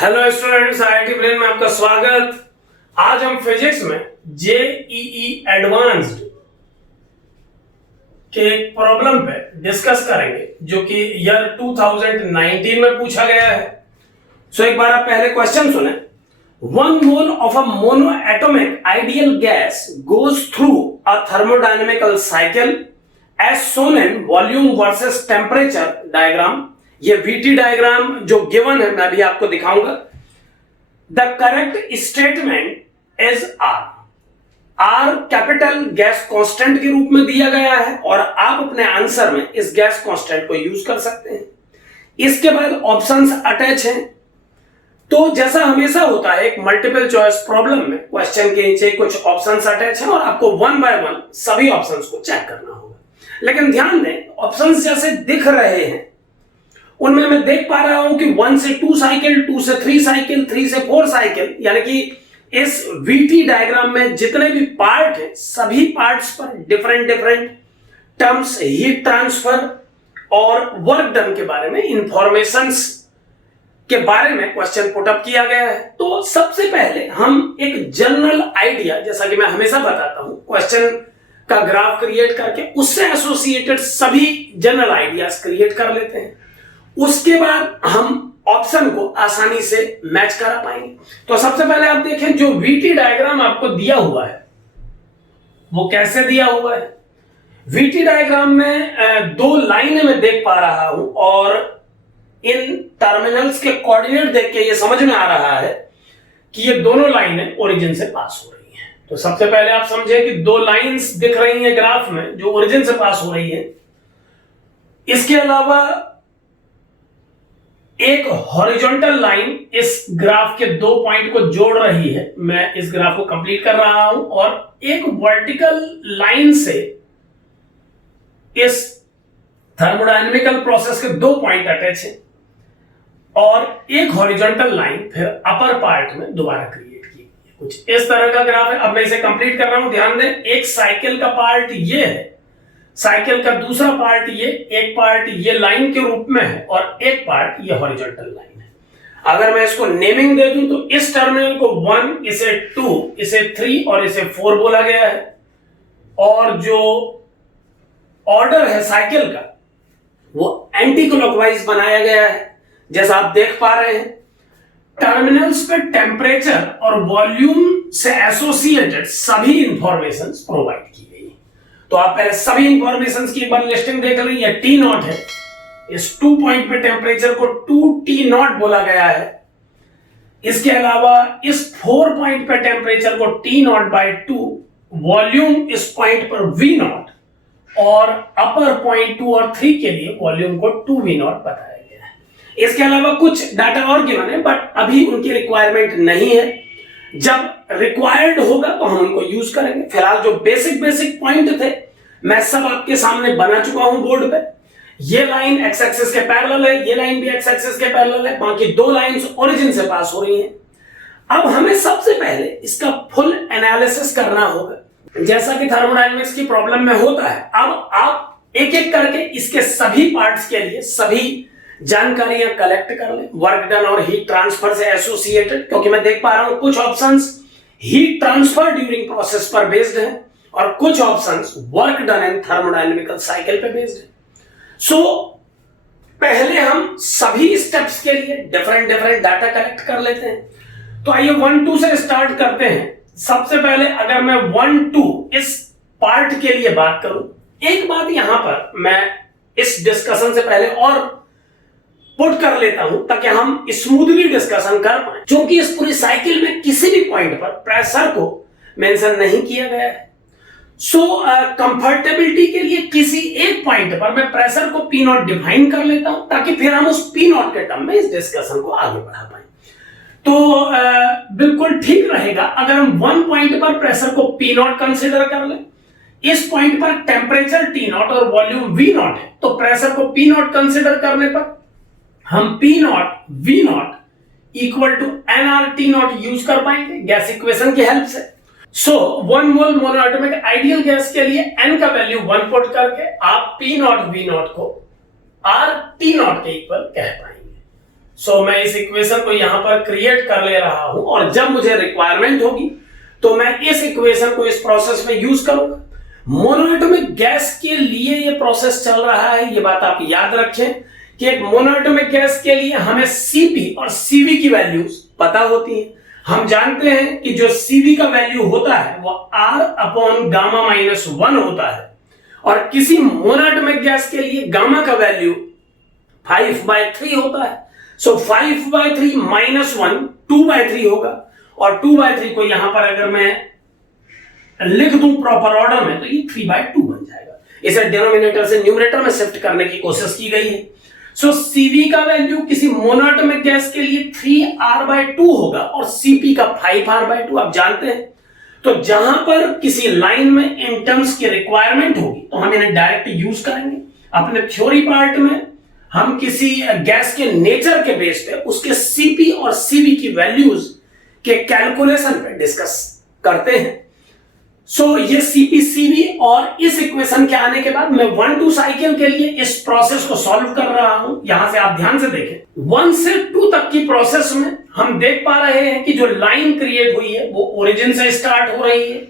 Hello students, IIT brain में आपका स्वागत। आज हम फिजिक्स में जेईई एडवांस्ड के एक प्रॉब्लम पे डिस्कस करेंगे जो कि ईयर 2019 में पूछा गया है। सो एक बार आप पहले क्वेश्चन सुने। 1 mole of a monoatomic ideal gas goes through a thermodynamical cycle as shown in volume versus temperature diagram. ये वीटी डायग्राम जो गिवन है मैं अभी आपको दिखाऊंगा। The correct statement is R capital gas constant के रूप में दिया गया है और आप अपने आंसर में इस गैस कांस्टेंट को यूज कर सकते हैं। इसके बाद ऑप्शंस अटैच हैं। तो जैसा हमेशा होता है एक मल्टीपल चॉइस प्रॉब्लम में क्वेश्चन के नीचे कुछ ऑप्शंस अटैच हैं और आपको वन बाय वन सभी ऑप्शंस को चेक करना होगा। लेकिन ध्यान दें, ऑप्शंस जैसे दिख रहे हैं उनमें मैं देख पा रहा हूं कि 1 से 2 साइकिल, 2 से 3 साइकिल, 3 से 4 साइकिल, यानी कि इस वीटी डायग्राम में जितने भी पार्ट हैं सभी पार्ट्स पर डिफरेंट टर्म्स, हीट ट्रांसफर और वर्क डन के बारे में इंफॉर्मेशंस के बारे में क्वेश्चन पुट अप किया गया है। तो सबसे पहले हम एक जनरल आइडिया, जैसा कि मैं हमेशा बताता हूं, क्वेश्चन का ग्राफ क्रिएट करके उससे एसोसिएटेड सभी जनरल आइडियाज क्रिएट कर लेते हैं। उसके बाद हम ऑप्शन को आसानी से मैच करा पाएंगे। तो सबसे पहले आप देखें, जो वीटी डायग्राम आपको दिया हुआ है वो कैसे दिया हुआ है। वीटी डायग्राम में दो लाइनें मैं देख पा रहा हूं और इन टर्मिनल्स के कोऑर्डिनेट देख के ये समझ में आ रहा है कि ये दोनों लाइनें ओरिजिन से पास हो रही हैं। तो सबसे पहले आप समझे कि दो लाइंस दिख रही हैं ग्राफ में जो ओरिजिन से पास हो रही है। इसके अलावा एक हॉरिजॉन्टल लाइन इस ग्राफ के दो पॉइंट को जोड़ रही है। मैं इस ग्राफ को कंप्लीट कर रहा हूं और एक वर्टिकल लाइन से इस थर्मोडायनेमिकल प्रोसेस के दो पॉइंट अटैच है और एक हॉरिजॉन्टल लाइन फिर अपर पार्ट में दोबारा क्रिएट की है। कुछ इस तरह का ग्राफ है। अब मैं इसे कंप्लीट कर रहा हूं। ध्यान दें, एक साइकिल का पार्ट ये है, साइकिल का दूसरा पार्ट ये, एक पार्ट ये लाइन के रूप में है और एक पार्ट ये हॉरिजॉन्टल लाइन है। अगर मैं इसको नेमिंग दे दूं तो इस टर्मिनल को 1, इसे 2, इसे 3 और इसे 4 बोला गया है। और जो ऑर्डर है साइकिल का वो एंटी क्लॉकवाइज बनाया गया है। जैसा आप देख पा रहे हैं, टर्मिनल्स पे टेम्परेचर और वॉल्यूम से एसोसिएटेड सभी इंफॉर्मेशन प्रोवाइड की गई। तो आप पहले सभी इंफॉर्मेशन की एक बार लिस्टिंग देख लीजिए। ये टी नॉट है, इस 2 पॉइंट पे टेम्परेचर को 2T नॉट बोला गया है। इसके अलावा इस 4 पॉइंट पे टेम्परेचर को T नॉट बाई 2, वॉल्यूम इस पॉइंट पर V नॉट और अपर पॉइंट 2 और 3 के लिए वॉल्यूम को 2V नॉट बताया गया है। इसके अलावा कुछ डाटा और गिवन है बट अभी उनकी रिक्वायरमेंट नहीं है। जब रिक्वायर्ड होगा तो हम उनको यूज करेंगे। फिलहाल जो बेसिक पॉइंट थे मैं सब आपके सामने बना चुका हूं बोर्ड पे। ये लाइन एक्स एक्सिस के पैरेलल है, ये लाइन भी एक्स एक्सिस के पैरेलल है, बाकी दो लाइंस ओरिजिन से पास हो रही हैं। अब हमें सबसे पहले इसका फुल एनालिसिस करना होगा, जैसा कि थर्मोडायनेमिक्स की प्रॉब्लम में होता है। अब आप एक एक करके इसके सभी पार्ट्स के लिए सभी जानकारियां कलेक्ट कर लें, वर्क डन और हीट ट्रांसफर से एसोसिएटेड, क्योंकि मैं देख पा रहा हूं कुछ options heat transfer during process पर बेस्ड हैं और कुछ options work done in thermodynamical cycle पे बेस्ड है। सो पहले हम सभी स्टेप्स के लिए डिफरेंट डाटा कलेक्ट कर लेते हैं। तो आइए 1, 2 से स्टार्ट करते हैं। सबसे पहले अगर मैं 1, 2 इस पार्ट के लिए बात करूं, एक बात यहां पर मैं इस डिस्कशन से पहले और पुट कर लेता हूं ताकि हम स्मूथली डिस्कशन कर पाए। क्योंकि इस पूरी साइकिल में किसी भी पॉइंट पर प्रेशर को मेंशन नहीं किया गया है। सो कंफर्टेबिलिटी के लिए किसी एक पॉइंट पर मैं प्रेशर को P नॉट डिफाइन कर लेता हूं ताकि फिर हम उस P नॉट के टर्म में इस डिस्कशन को आगे बढ़ा पाए। तो बिल्कुल ठीक रहेगा अगर हम 1 पॉइंट पर प्रेशर को P नॉट कंसिडर कर लें। इस पॉइंट पर टेम्परेचर T नॉट और वॉल्यूम V नॉट है, तो प्रेशर को P नॉट कंसिडर करने पर हम P not V not equal to nRT not use कर पाएंगे गैस इक्वेशन की हेल्प से। So 1 mole monoatomic ideal gas के लिए n का वैल्यू 1 पुट करके आप P नॉट V नॉट को RT नॉट के इक्वल कह पाएंगे। सो मैं इस इक्वेशन को यहां पर क्रिएट कर ले रहा हूं और जब मुझे रिक्वायरमेंट होगी तो मैं इस इक्वेशन को इस प्रोसेस में यूज करूंगा। मोनोएटॉमिक गैस के लिए ये प्रोसेस चल रहा है, ये बात आप याद रखें कि एक मोनोएटॉमिक गैस के लिए हमें Cp और Cv की वैल्यूज पता होती हैं। हम जानते हैं कि जो Cv का वैल्यू होता है वो R अपॉन गामा माइनस 1 होता है और किसी मोनोएटॉमिक गैस के लिए गामा का वैल्यू 5/3 होता है। सो 5/3 माइनस 1 2/3 होगा और 2/3 को यहां पर अगर मैं लिख दूं प्रॉपर ऑर्डर में तो ये 3/2 बन जाएगा। इसे डिनोमिनेटर से न्यूमरेटर में शिफ्ट करने की कोशिश की गई है। सो Cv का वैल्यू किसी मोनोएटॉमिक गैस के लिए 3R/2 होगा और Cp का 5R/2 आप जानते हैं। तो जहां पर किसी लाइन में इन टर्म्स की रिक्वायरमेंट होगी तो हम इन्हें डायरेक्ट यूज करेंगे। अपने थ्योरी पार्ट में हम किसी गैस के नेचर के बेस पे उसके Cp और Cv की वैल्यूज के कैलकुलेशन पे डिस्कस करते हैं। सो ये Cp Cv और इस इक्वेशन के आने के बाद मैं 1-2 साइकिल के लिए इस प्रोसेस को सॉल्व कर रहा हूं। यहां से आप ध्यान से देखें 1 से 2 तक की प्रोसेस में हम देख पा रहे हैं कि जो लाइन क्रिएट हुई है वो ओरिजिन से स्टार्ट हो रही है।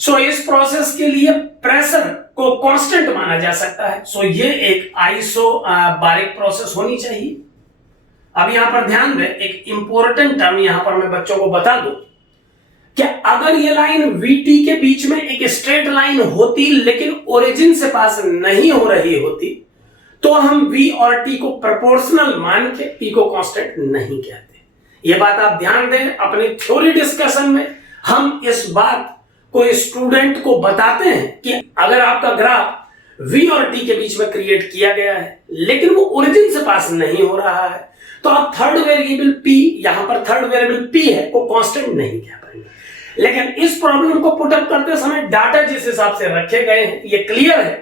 सो इस प्रोसेस के लिए प्रेशर को कांस्टेंट माना जा सकता है। सो ये एक आइसोबारिक प्रोसेस होनी चाहिए। अब यहां पर ध्यान दें, एक इंपॉर्टेंट टर्म यहां पर मैं बच्चों को बता दूं कि अगर ये लाइन VT के बीच में एक स्ट्रेट लाइन होती लेकिन ओरिजिन से पास नहीं हो रही होती तो हम V और T को प्रोपोर्शनल मान के P को कांस्टेंट नहीं कहते। ये बात आप ध्यान दें। अपनी थ्योरी डिस्कशन में हम इस बात को स्टूडेंट को बताते हैं कि अगर आपका ग्राफ V और T के बीच में क्रिएट किया गया है लेकिन वो ओरिजिन से पास नहीं हो रहा है तो आप थर्ड वेरिएबल P, यहां पर थर्ड वेरिएबल P है, को कांस्टेंट नहीं कह पाएंगे। लेकिन इस प्रॉब्लम को पुट अप करते समय डाटा जिस हिसाब से रखे गए हैं ये क्लियर है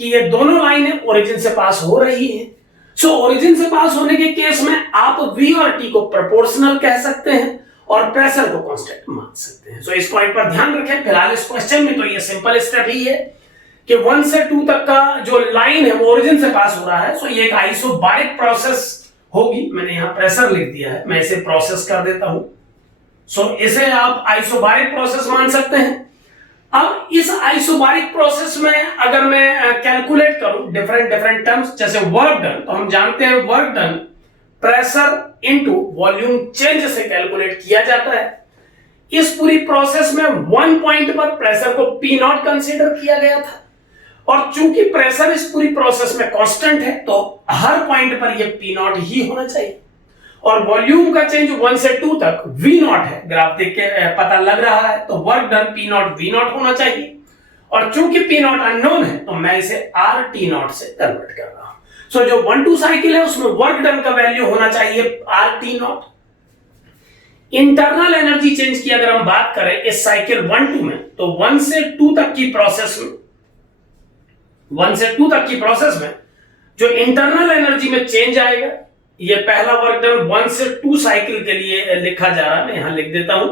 कि ये दोनों लाइनें ओरिजिन से पास हो रही हैं। सो ओरिजिन से पास होने के केस में आप V और T को प्रोपोर्शनल कह सकते हैं और प्रेशर को कांस्टेंट मान सकते हैं। सो इस पॉइंट पर ध्यान रखें। फिलहाल इस क्वेश्चन में तो ये सिंपल स्टेप ही है कि 1 से 2 तक का जो लाइन है वो ओरिजिन से पास हो रहा है। सो ये एक आइसोबारिक प्रोसेस होगी। मैंने यहां प्रेशर लिख दिया है, मैं इसे प्रोसेस कर देता हूं। सो इसे आप आइसोबारिक प्रोसेस मान सकते हैं। अब इस आइसोबारिक प्रोसेस में अगर मैं कैलकुलेट करूं डिफरेंट टर्म्स, जैसे वर्क डन, तो हम जानते हैं work done pressure into volume change से कैलकुलेट किया जाता है। इस पूरी प्रोसेस में 1 पॉइंट पर प्रेशर को P0 कंसीडर किया गया था और चूंकि प्रेशर इस पूरी प्रोसेस में कांस्टेंट है तो हर पॉइंट पर यह P0 ही होना चाहिए और वॉल्यूम का चेंज 1 से 2 तक V0 है। ग्राफ देख के पता लग रहा है तो वर्क डन P0 V0 होना चाहिए और चूंकि P0 अननोन है तो मैं इसे RT0 से कन्वर्ट कर रहा हूं। सो जो 1-2 साइकिल है उसमें वर्क डन का वैल्यू होना चाहिए RT0। इंटरनल एनर्जी चेंज की अगर हम बात करें इस साइकिल 1-2 में तो 1 से 2 तक की प्रोसेस में जो इंटरनल एनर्जी में चेंज आएगा, ये पहला वर्क डन 1 से 2 साइकिल के लिए लिखा जा रहा है, मैं यहां लिख देता हूं।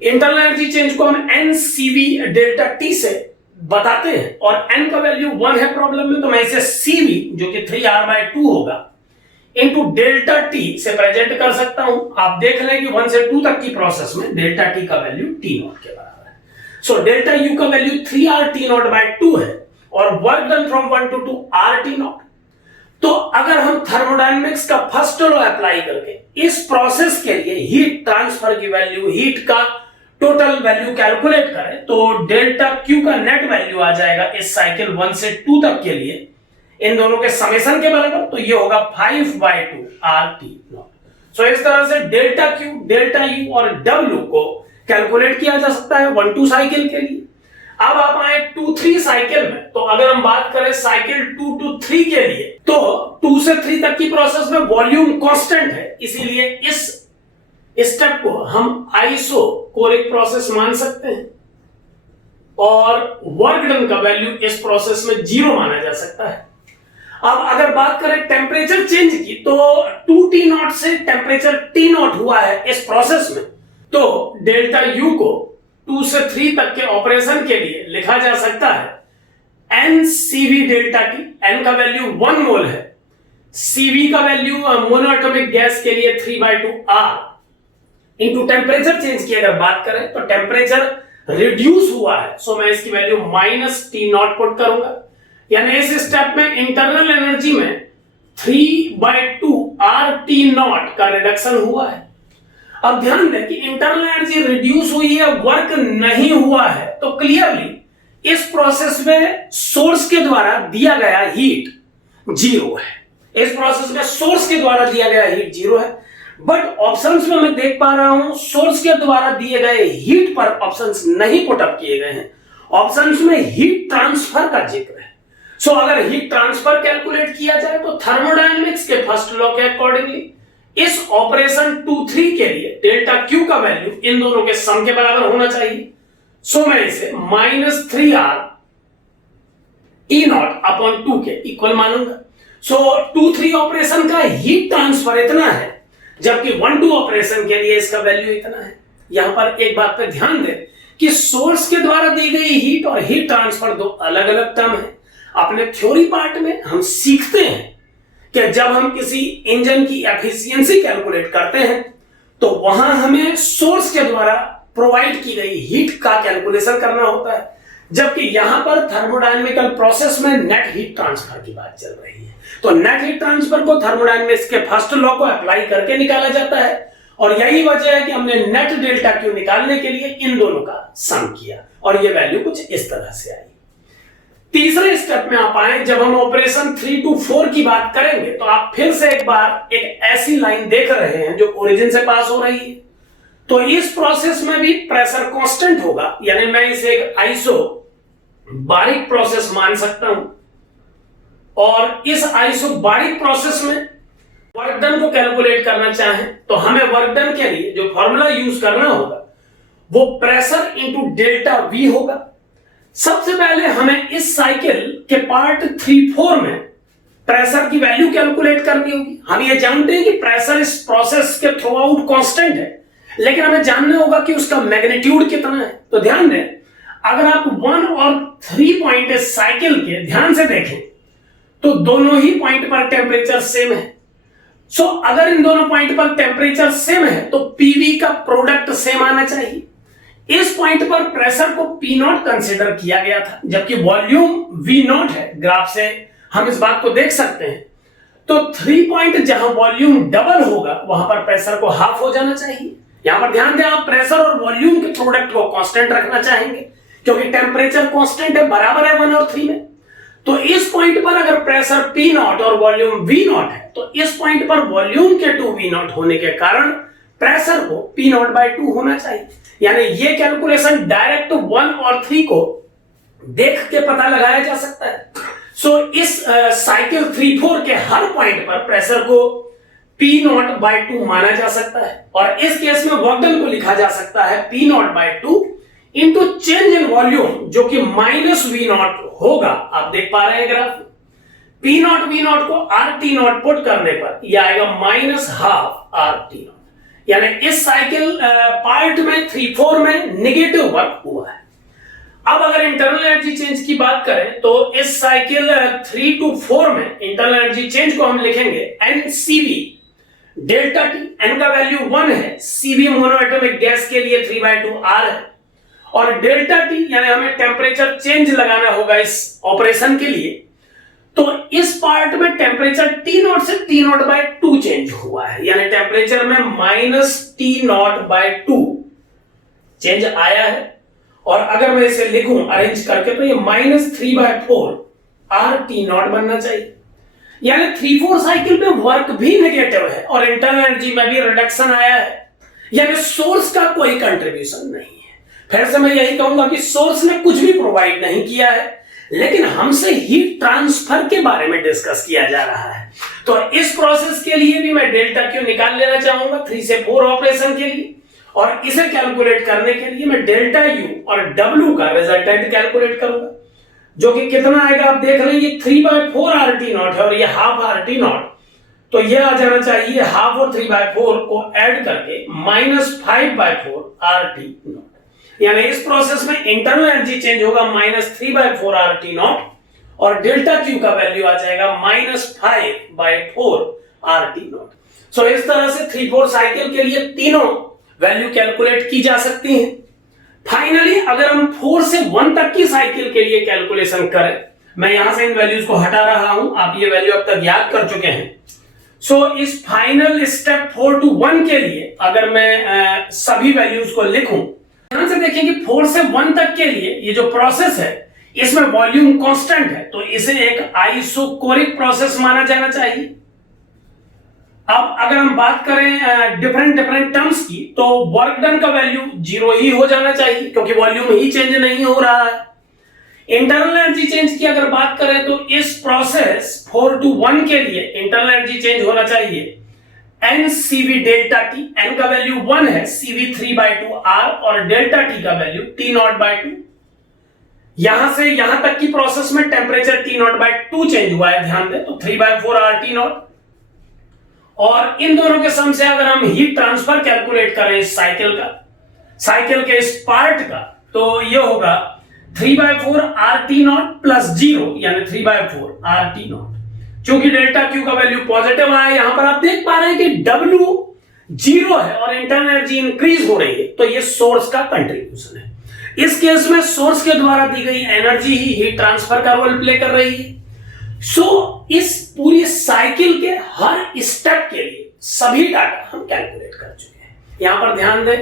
इंटरनल एनर्जी चेंज को हम NCV डेल्टा T से बताते हैं और N का वैल्यू 1 है प्रॉब्लम में, तो मैं इसे CV जो कि 3R/2 होगा इनटू डेल्टा T से प्रेजेंट कर सकता हूं। आप देख लें कि 1 से 2 तक की प्रोसेस में डेल्टा T का वैल्यू T0 के बराबर है। सो डेल्टा U का वैल्यू 3RT0/2 है और work done from 1 to 2 RT0। तो अगर हम थर्मोडायनेमिक्स का फर्स्ट लॉ अप्लाई करके इस प्रोसेस के लिए हीट ट्रांसफर की वैल्यू, हीट का टोटल वैल्यू कैलकुलेट करें तो डेल्टा Q का नेट वैल्यू आ जाएगा इस साइकिल 1 से 2 तक के लिए इन दोनों के समेशन के बराबर, तो ये होगा 5/2 RT0। सो इस तरह से डेल्टा Q, डेल्टा U और W को कैलकुलेट किया जा सकता है 1-2 साइकिल के लिए। अब आप आए 2-3 साइकिल में, तो अगर हम बात करें साइकिल 2 to 3 के लिए तो 2 से 3 तक की प्रोसेस में वॉल्यूम कांस्टेंट है, इसीलिए इस स्टेप को हम आइसोकोरिक प्रोसेस मान सकते हैं और वर्क डन का वैल्यू इस प्रोसेस में 0 माना जा सकता है। अब अगर बात करें टेम्परेचर चेंज की तो 2T0 से टेम्परेचर T0 हुआ है इस प्रोसेस में, तो डेल्टा U को 2 से 3 तक के ऑपरेशन के लिए लिखा जा सकता है NCV डेल्टा T। N का वैल्यू 1 मोल है, CV का वैल्यू मोनोएटॉमिक गैस के लिए 3/2R इंटू टेम्परेचर चेंज की अगर बात करें तो टेम्परेचर रिड्यूस हुआ है, सो मैं इसकी वैल्यू -T0 पुट करूंगा। यानी इस स्टेप में इंटरनल एनर्जी में 3/2R का रिडक्शन हुआ है। अब ध्यान दें कि इंटरनल एनर्जी रिड्यूस हुई है, वर्क नहीं हुआ है, तो क्लियरली इस प्रोसेस में सोर्स के द्वारा दिया गया हीट 0 है। इस प्रोसेस में सोर्स के द्वारा दिया गया हीट 0 है, बट ऑप्शंस में मैं देख पा रहा हूं सोर्स के द्वारा दिए गए हीट पर ऑप्शंस नहीं पुट अप किए गए हैं। ऑप्शंस में हीट ट्रांसफर का जिक्र है। सो अगर हीट ट्रांसफर कैलकुलेट किया जाए तो थर्मोडायनेमिक्स के फर्स्ट लॉ के अकॉर्डिंगली इस ऑपरेशन 2-3 के लिए डेल्टा क्यू का वैल्यू इन दोनों के सम के बराबर होना चाहिए। सो मैं इसे -3R E0 अपॉन 2 के इक्वल मानूंगा। सो 2-3 ऑपरेशन का हीट ट्रांसफर इतना है, जबकि 1-2 ऑपरेशन के लिए इसका वैल्यू इतना है। यहां पर एक बात पर ध्यान दें कि सोर्स के द्वारा दी गई हीट और हीट ट्रांसफर दो अलग अलग टर्म है। अपने थ्योरी पार्ट में हम सीखते हैं कि जब हम किसी इंजन की एफिशिएंसी कैलकुलेट करते हैं तो वहां हमें सोर्स के द्वारा प्रोवाइड की गई हीट का कैलकुलेशन करना होता है, जबकि यहां पर थर्मोडायनेमिकल प्रोसेस में नेट हीट ट्रांसफर की बात चल रही है। तो नेट हीट ट्रांसफर को थर्मोडायनेमिक्स के फर्स्ट लॉ को अप्लाई करके निकाला जाता है, और यही वजह है कि हमने नेट डेल्टा क्यू निकालने के लिए इन दोनों का सम किया और ये वैल्यू कुछ इस तरह से आई। तीसरे स्टेप में आप आए, जब हम ऑपरेशन 3 to 4 की बात करेंगे तो आप फिर से एक बार एक ऐसी लाइन देख रहे हैं जो ओरिजिन से पास हो रही है। तो इस प्रोसेस में भी प्रेशर कांस्टेंट होगा, यानी मैं इसे एक आइसो बारीक प्रोसेस मान सकता हूं, और इस आइसो बारीक प्रोसेस में वर्क डन को कैलकुलेट करना चाहें तो हमें वर्क डन के लिए जो फॉर्मूला यूज करना होगा वो प्रेशर इंटू डेल्टा वी होगा। सबसे पहले हमें इस साइकिल के पार्ट 3-4 में प्रेशर की वैल्यू कैलकुलेट करनी होगी। हम ये जानते हैं कि प्रेशर इस प्रोसेस के थ्रू आउट कांस्टेंट है, लेकिन हमें जानना होगा कि उसका मैग्नीट्यूड कितना है। तो ध्यान दें, अगर आप 1 और 3 पॉइंट इस साइकिल के ध्यान से देखें तो दोनों ही पॉइंट पर टेम्परेचर सेम है। सो अगर इन दोनों पॉइंट पर टेम्परेचर सेम है तो पीवी का प्रोडक्ट सेम आना चाहिए। इस पॉइंट पर प्रेशर को P0 कंसीडर किया गया था, जबकि वॉल्यूम V0 है। ग्राफ से हम इस बात को देख सकते हैं। तो 3 पॉइंट जहां वॉल्यूम डबल होगा वहां पर प्रेशर को हाफ हो जाना चाहिए। यहां पर ध्यान दें, आप प्रेशर और वॉल्यूम के प्रोडक्ट को कांस्टेंट रखना चाहेंगे क्योंकि टेम्परेचर कांस्टेंट है, बराबर है 1 और 3 में। तो इस पॉइंट पर अगर प्रेशर P0 और वॉल्यूम V0 है तो इस पॉइंट पर वॉल्यूम के 2V0 होने के कारण प्रेशर को P0/2 होना चाहिए। यानी ये कैलकुलेशन डायरेक्ट 1 और 3 को देख के पता लगाया जा सकता है। सो इस साइकिल 3-4 के हर पॉइंट पर प्रेशर को P0/2 माना जा सकता है, और इस केस में वर्क डन को लिखा जा सकता है P0/2 into change in volume, जो कि -V0 होगा। आप देख पा रहे हैं ग्राफ में P0 V0 को RT0 पुट करने पर यह आएगा -12 RT0। यानी इस साइकिल पार्ट में 3-4 में नेगेटिव वर्क हुआ है। अब अगर इंटरनल एनर्जी चेंज की बात करें तो इस साइकिल 3 to 4 में इंटरनल एनर्जी चेंज को हम लिखेंगे NCV डेल्टा T। N का वैल्यू 1 है, CV मोनोएटॉमिक गैस के लिए 3/2R है, और डेल्टा T यानी हमें टेम्परेचर चेंज लगाना होगा इस ऑपरेशन के लिए। तो इस पार्ट में टेम्परेचर T0 से T0/2 चेंज हुआ है, यानी टेम्परेचर में -T0/2 चेंज आया है। और अगर मैं इसे लिखूं अरेंज करके तो ये -3/4 RT0 बनना चाहिए। यानी 3-4 साइकिल में वर्क भी नेगेटिव है और इंटरनल एनर्जी में भी रिडक्शन आया है, यानी सोर्स का कोई कंट्रीब्यूशन नहीं है। फिर से मैं यही कहूंगा कि सोर्स ने कुछ भी प्रोवाइड नहीं किया है, लेकिन हमसे हीट ट्रांसफर के बारे में डिस्कस किया जा रहा है। तो इस प्रोसेस के लिए भी मैं डेल्टा क्यू निकाल लेना चाहूंगा 3 से 4 ऑपरेशन के लिए, और इसे कैलकुलेट करने के लिए मैं डेल्टा यू और डब्ल्यू का रिजल्टेंट कैलकुलेट करूंगा, जो कि कितना आएगा आप देख लेंगे। 3/4 RT0 है और ये हाफ RT0, तो ये आ जाना चाहिए हाफ और 3/4 को ऐड करके -5/4 RT0। यानी इस प्रोसेस में इंटरनल एनर्जी चेंज होगा -3/4 RT0, और डेल्टा क्यू का वैल्यू आ जाएगा -5/4 RT नॉट। सो इस तरह से 3/4 साइकिल के लिए तीनों वैल्यू कैलकुलेट की जा सकती हैं। फाइनली अगर हम 4 से 1 तक की साइकिल के लिए कैलकुलेशन करें, मैं यहां से इन वैल्यूज को हटा रहा हूं, आप ये वैल्यू अब तक याद कर चुके हैं। सो इस फाइनल स्टेप 4 to 1 के लिए अगर मैं सभी वैल्यूज को लिखूं, ध्यान से देखिए कि 4 से 1 तक के लिए ये जो प्रोसेस है इसमें वॉल्यूम कांस्टेंट है, तो इसे एक आइसोकोरिक प्रोसेस माना जाना चाहिए। अब अगर हम बात करें डिफरेंट टर्म्स की, तो वर्क डन का वैल्यू 0 ही हो जाना चाहिए क्योंकि वॉल्यूम ही चेंज नहीं हो रहा है। इंटरनल एनर्जी चेंज की अगर बात करें तो इस प्रोसेस 4 to 1 के लिए इंटरनल एनर्जी चेंज होना चाहिए NCV डेल्टा T, N का वैल्यू 1 है, CV 3/2 R और डेल्टा T का वैल्यू T0/2। यहां से यहां तक की प्रोसेस में टेंपरेचर T0/2 चेंज हुआ है, ध्यान दें, तो 3/4 RT नॉट। और इन दोनों के सम से अगर हम हीट ट्रांसफर कैलकुलेट करें इस साइकिल के इस पार्ट का, तो ये होगा 3/4 RT नॉट प्लस 0 यानी 3/4 RT नॉट। क्योंकि डेल्टा क्यू का वैल्यू पॉजिटिव आया, यहां पर आप देख पा रहे हैं कि W 0 है और इंटरनल एनर्जी इंक्रीज हो रही है, तो ये सोर्स का कंट्रीब्यूशन है। इस केस में सोर्स के द्वारा दी गई एनर्जी ही हीट ट्रांसफर का रोल प्ले कर रही है। सो इस पूरी साइकिल के हर स्टेप के लिए सभी डाटा हम कैलकुलेट कर चुके हैं। यहां पर ध्यान दें,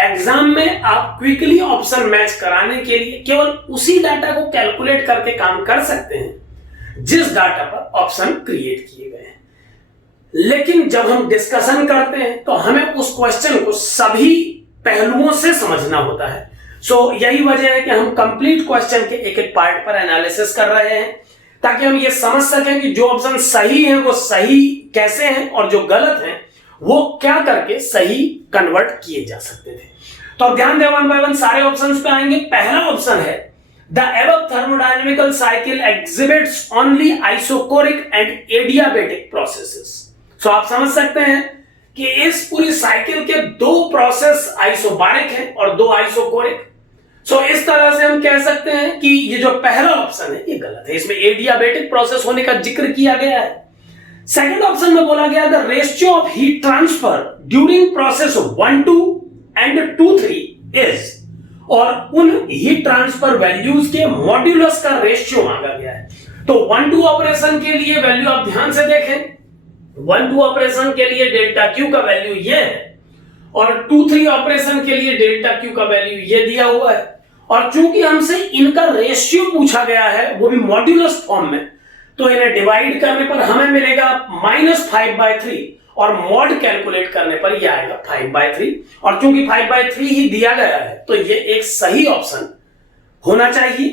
एग्जाम में आप क्विकली ऑप्शन मैच कराने के लिए केवल उसी डाटा को कैलकुलेट करके काम कर सकते हैं जिस डाटा पर ऑप्शन क्रिएट किए गए हैं। लेकिन जब हम डिस्कशन करते हैं तो हमें उस क्वेश्चन को सभी पहलुओं से समझना होता है। सो यही वजह है कि हम कंप्लीट क्वेश्चन के एक एक पार्ट पर एनालिसिस कर रहे हैं ताकि हम ये समझ सकें कि जो ऑप्शन सही है वो सही कैसे हैं और जो गलत हैं वो क्या करके सही कन्वर्ट किए जा सकते थे। तो ध्यान दें, 1 by 1 सारे ऑप्शंस पे आएंगे। पहला ऑप्शन है the above thermodynamical cycle exhibits only isochoric and adiabatic processes. So आप समझ सकते हैं कि इस पूरी साइकिल के 2 प्रोसेस आइसोबारिक हैं और 2 आइसोकोरिक। सो इस तरह से हम कह सकते हैं कि ये जो पहला ऑप्शन है ये गलत है, इसमें एडियाबेटिक प्रोसेस होने का जिक्र किया गया है। सेकंड ऑप्शन में बोला गया the ratio of heat transfer during process 1-2 and 2-3 is, और उन हीट ट्रांसफर वैल्यूज के मॉड्यूलस का रेशियो मांगा गया है। तो 1-2 ऑपरेशन के लिए वैल्यू आप ध्यान से देखें, 1-2 ऑपरेशन के लिए डेल्टा क्यू का वैल्यू ये है और 2-3 ऑपरेशन के लिए डेल्टा क्यू का वैल्यू ये दिया हुआ है। और चूंकि हमसे इनका रेशियो पूछा गया है वो भी मॉड्यूलस फॉर्म में, तो इन्हें डिवाइड करने पर हमें मिलेगा -5/3 और मॉड कैलकुलेट करने पर यह आएगा 5/3। और चूंकि 5/3 ही दिया गया है तो ये एक सही ऑप्शन होना चाहिए।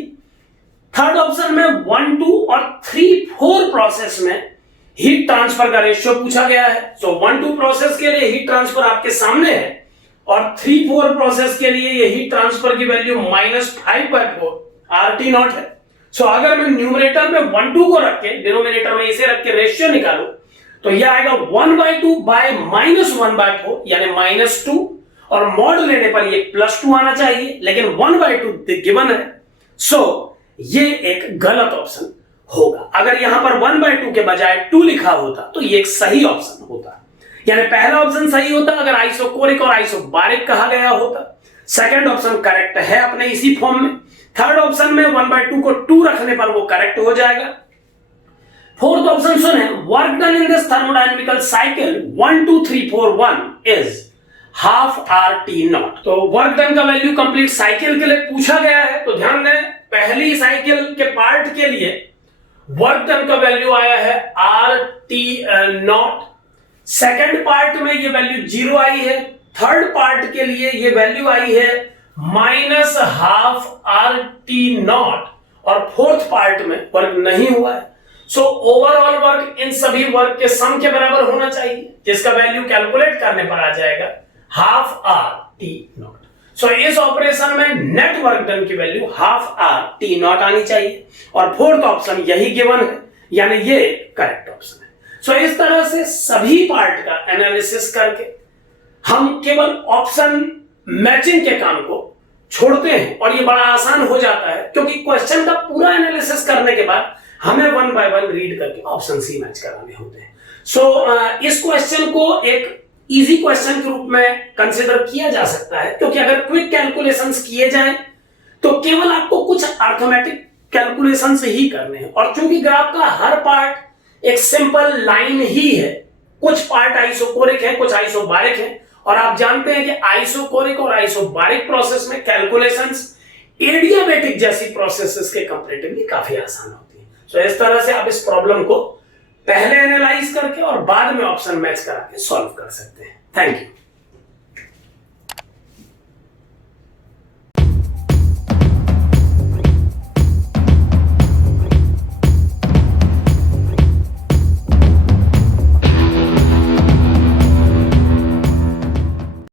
थर्ड ऑप्शन में 1-2 और 3-4 प्रोसेस में हीट ट्रांसफर का रेशियो पूछा गया है। सो 1-2 प्रोसेस के लिए हीट ट्रांसफर आपके सामने है और 3-4 प्रोसेस के लिए ये हीट ट्रांसफर की वैल्यू -5/4 RT नॉट है। सो अगर मैं न्यूमरेटर में 1-2 को रख के डिनोमिनेटर में इसे रख के रेशियो निकालूं तो यह आएगा 1/2 बाय -1/4 यानी -2, और मॉड लेने पर ये +2 आना चाहिए, लेकिन 1/2 गिवन है। सो ये एक गलत ऑप्शन होगा। अगर यहां पर 1/2 के बजाय 2 लिखा होता तो ये एक सही ऑप्शन होता, यानी पहला ऑप्शन सही होता अगर आइसोकोरिक और आइसोबारिक कहा गया होता। सेकंड ऑप्शन करेक्ट है अपने इसी फॉर्म में। थर्ड ऑप्शन में 1/2 को 2 रखने पर वो करेक्ट हो जाएगा। फोर्थ ऑप्शन सुने, work done in this thermodynamical cycle 1 2 3 4 1 is ½ RT not. तो वर्क डन का वैल्यू कंप्लीट साइकिल के लिए पूछा गया है, तो ध्यान दें पहली साइकिल के पार्ट के लिए वर्क डन का वैल्यू आया है RT नॉट। सेकेंड पार्ट में ये वैल्यू 0 आई है। थर्ड पार्ट के लिए ये वैल्यू आई है -½ RT नॉट, और फोर्थ पार्ट में वर्क नहीं हुआ है। सो ओवरऑल वर्क इन सभी वर्क के सम के बराबर होना चाहिए, जिसका वैल्यू कैलकुलेट करने पर आ जाएगा ½ RT नॉट। सो इस ऑपरेशन में नेट वर्क डन की वैल्यू ½ RT नॉट आनी चाहिए, और फोर्थ ऑप्शन यही गिवन है, यानी ये करेक्ट ऑप्शन है। सो इस तरह से सभी पार्ट का एनालिसिस करके हम केवल ऑप्शन मैचिंग के काम को छोड़ते हैं, और ये बड़ा आसान हो जाता है क्योंकि क्वेश्चन का पूरा एनालिसिस करने के बाद हमें वन बाय वन रीड करके ऑप्शन सी मैच कराने होते हैं। सो इस क्वेश्चन को एक इजी क्वेश्चन के रूप में कंसिडर किया जा सकता है, क्योंकि अगर क्विक कैलकुलेशंस किए जाए तो केवल आपको कुछ अर्थमेटिक कैलकुलेशंस ही करने हैं, और चूंकि ग्राफ का हर पार्ट एक सिंपल लाइन ही है, कुछ पार्ट आइसोकोरिक है, कुछ आइसोबारिक है, और आप जानते हैं कि आइसोकोरिक और आइसोबारिक प्रोसेस में कैलकुलेशंस एडियाबेटिक जैसी प्रोसेसेस के कंपैरेटिवली काफी आसान होती है। सो इस तरह से आप इस प्रॉब्लम को पहले एनालाइज करके और बाद में ऑप्शन मैच करा के सॉल्व कर सकते हैं। Thank you.